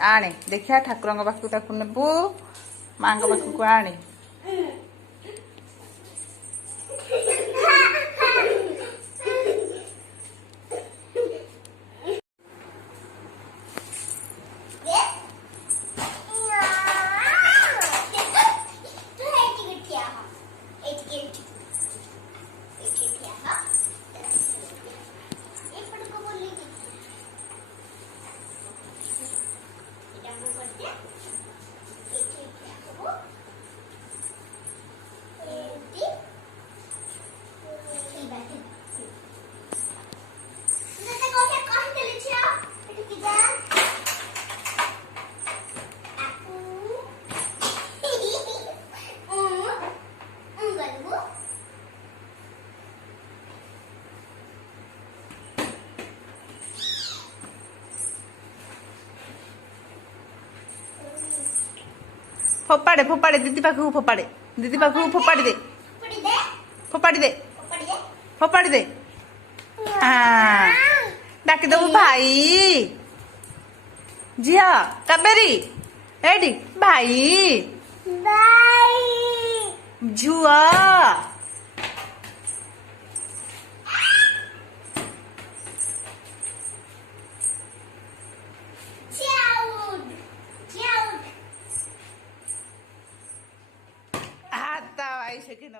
आणे देखिया ठाकुर पाखक ताकू नेबू माँ पाखक आणे फोपाड़े फोपाड़े दीदी पाखक फोपाड़े दीदी पाखक फोपाड़ी दे फोपाड़ी दे फोपाड़ी दे हाँ डाक दबू भाई झिया काबेरी एडी भाई झुआ आता आई सके ना